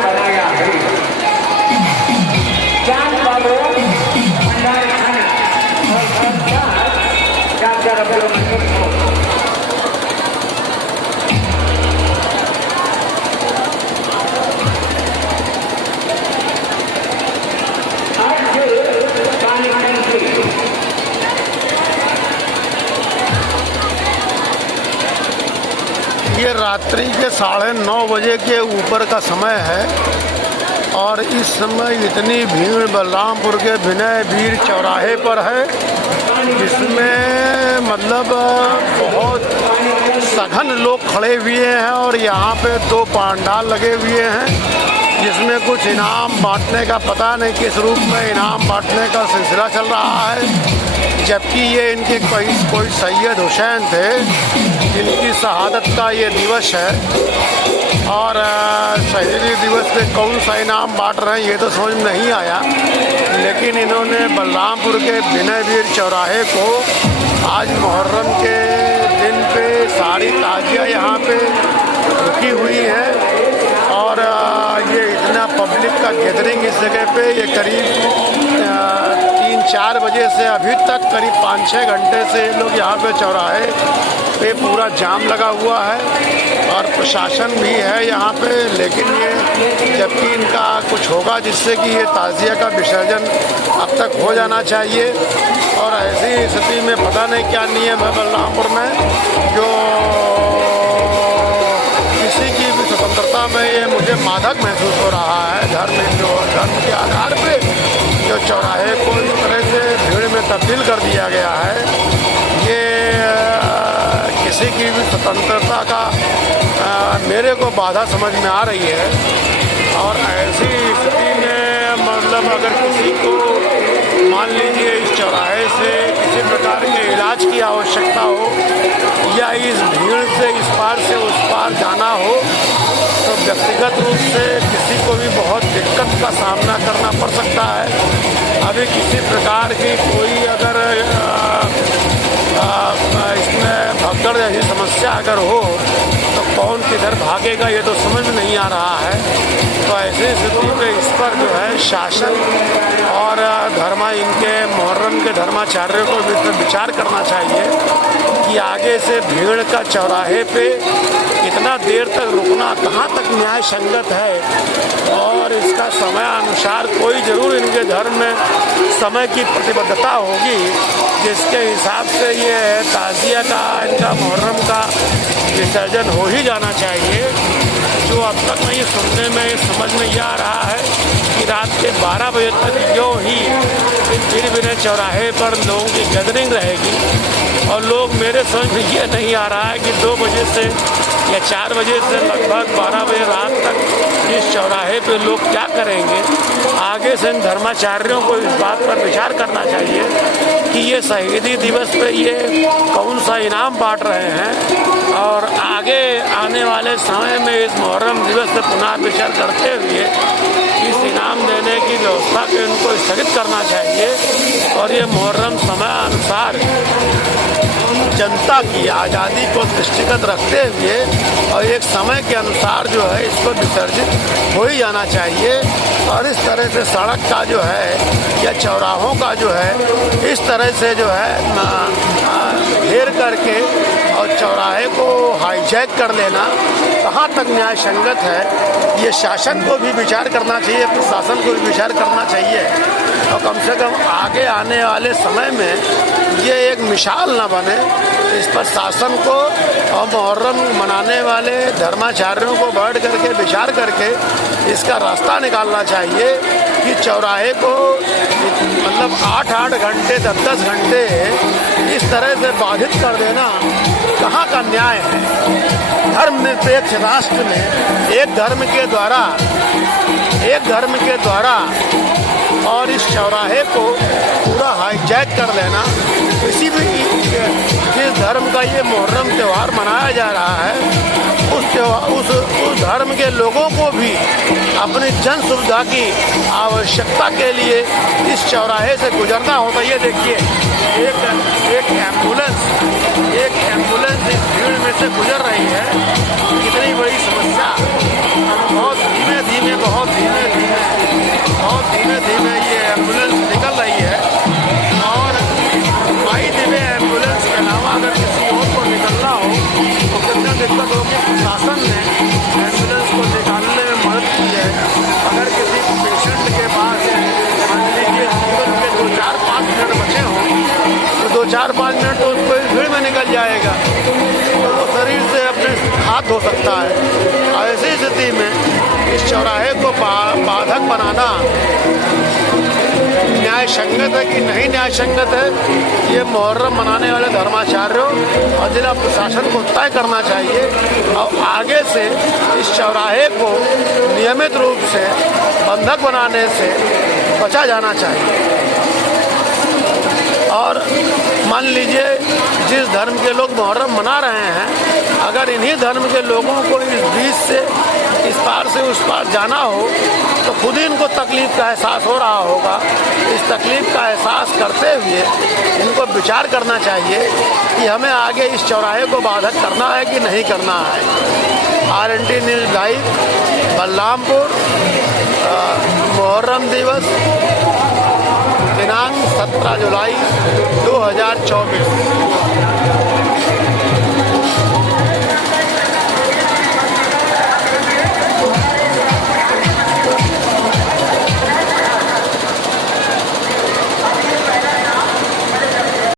बनाया है। चांद बाबू भंडार खाना ये रात्रि के 9:30 बजे के ऊपर का समय है और इस समय इतनी भीड़ बलरामपुर के विनय वीर चौराहे पर है जिसमें मतलब बहुत सघन लोग खड़े हुए हैं और यहाँ पे 2 पंडाल लगे हुए हैं जिसमें कुछ इनाम बांटने का पता नहीं किस रूप में इनाम बांटने का सिलसिला चल रहा है। जबकि ये इनके कोई सैयद हुसैन थे जिनकी शहादत का ये दिवस है और शहीदी दिवस पे कौन सा इनाम बांट रहे हैं ये तो समझ में नहीं आया। लेकिन इन्होंने बलरामपुर के विनय वीर चौराहे को आज मुहर्रम के दिन पे सारी ताजिया यहाँ पे रुकी हुई है और ये इतना पब्लिक का गैदरिंग इस जगह पे ये करीब 3-4 बजे से अभी तक करीब 5-6 घंटे से लोग यहाँ पे चौराहे पे पूरा जाम लगा हुआ है और प्रशासन भी है यहाँ पे। लेकिन ये जबकि इनका कुछ होगा जिससे कि ये ताज़िया का विसर्जन अब तक हो जाना चाहिए और ऐसी स्थिति में पता नहीं क्या नियम है बलरामपुर में जो किसी की भी स्वतंत्रता में ये मुझे मादक महसूस हो रहा है। धर्म के आधार पे जो चौराहे को इस तरह से भीड़ में तब्दील कर दिया गया है ये किसी की भी स्वतंत्रता का मेरे को बाधा समझ में आ रही है। और ऐसी स्थिति में मतलब अगर किसी को मान लीजिए इस चौराहे से किसी प्रकार के इलाज की आवश्यकता हो या इस भीड़ से इस पार से उस पार जाना हो तो व्यक्तिगत रूप से किसी को भी बहुत दिक्कत का सामना करना पड़ सकता है। अभी किसी प्रकार की कोई अगर इसमें भगदड़ जैसी समस्या अगर हो तो कौन किधर भागेगा ये तो समझ में नहीं आ रहा है। तो ऐसी स्थिति में इस पर जो है शासन और इनके मुहर्रम के धर्माचार्यों को भी इस पर विचार करना चाहिए कि आगे से भीड़ का चौराहे पे इतना देर तक रुकना कहाँ तक न्याय संगत है और इसका समय अनुसार कोई ज़रूर इनके धर्म में समय की प्रतिबद्धता होगी जिसके हिसाब से ये ताज़िया का इनका मुहर्रम का विसर्जन हो ही जाना चाहिए। जो अब तक मैं ये सुनने में समझ में ये आ रहा है कि रात के 12 बजे तक जो ही वीर विनय चौराहे पर लोगों की गैदरिंग रहेगी और लोग मेरे समझ में ये नहीं आ रहा है कि 2 बजे से या 4 बजे से लगभग 12 बजे रात तक इस चौराहे पे लोग क्या करेंगे। आगे से इन धर्माचार्यों को इस बात पर विचार करना चाहिए कि ये शहीदी दिवस पे ये कौन सा इनाम बांट रहे हैं और आगे आने वाले समय में इस मुहर्रम दिवस पे पुनर्विचार करते हुए इस इनाम देने की व्यवस्था को इनको स्थगित करना चाहिए और ये मुहर्रम समय अनुसार जनता की आज़ादी को दृष्टिगत रखते हुए और एक समय के अनुसार जो है इसको विसर्जित हो ही जाना चाहिए। और इस तरह से सड़क का जो है या चौराहों का जो है इस तरह से जो है घेर करके और चौराहे को हाईजैक कर लेना कहाँ तक न्याय संगत है ये शासन को भी विचार करना चाहिए, प्रशासन को भी विचार करना चाहिए और कम से कम आगे आने वाले समय में ये एक मिसाल न बने। इस पर शासन को और मुहर्रम मनाने वाले धर्माचार्यों को बैठ करके विचार करके इसका रास्ता निकालना चाहिए कि चौराहे को मतलब 8-8 घंटे 10-10 घंटे इस तरह से बाधित कर देना कहाँ का न्याय है। धर्मनिरपेक्ष राष्ट्र में एक धर्म के द्वारा और इस चौराहे को पूरा हाईजैक कर लेना किसी भी जिस धर्म का ये मुहर्रम त्यौहार मनाया जा रहा है उस धर्म के लोगों को भी अपनी जन सुविधा की आवश्यकता के लिए इस चौराहे से गुजरना होता है। ये देखिए एक एम्बुलेंस इस भीड़ में से गुजर रही है। कितनी बड़ी समस्या। बहुत धीमे ये एम्बुलेंस निकल रही है। और भाई दिव्य एम्बुलेंस के अलावा अगर किसी और को निकलना हो तो कितना दिक्कत होगी। प्रशासन ने एम्बुलेंस को निकालने में मदद की है। अगर किसी पेशेंट के पास मान लीजिए जीवन के 2-4-5 मिनट बचे हों तो 2-4-5 मिनट तो उसको इस भीड़ में निकल जाएगा, तो वो शरीर से अपने हाथ धो सकता है। ऐसी स्थिति में इस चौराहे को बाधक बनाना न्याय संगत है कि नहीं न्याय संगत है, ये मुहर्रम मनाने वाले धर्माचार्यों और जिला प्रशासन को तय करना चाहिए। और आगे से इस चौराहे को नियमित रूप से बंधक बनाने से बचा जाना चाहिए। और मान लीजिए जिस धर्म के लोग मुहर्रम मना रहे हैं, अगर इन्हीं धर्म के लोगों को इस बीच से इस पार से उस पार जाना हो तो खुद ही इनको तकलीफ का एहसास हो रहा होगा। इस तकलीफ का एहसास करते हुए इनको विचार करना चाहिए कि हमें आगे इस चौराहे को बाधक करना है कि नहीं करना है। RNT news live Balrampur, Muharram दिवस दिनांक 17 जुलाई 2024।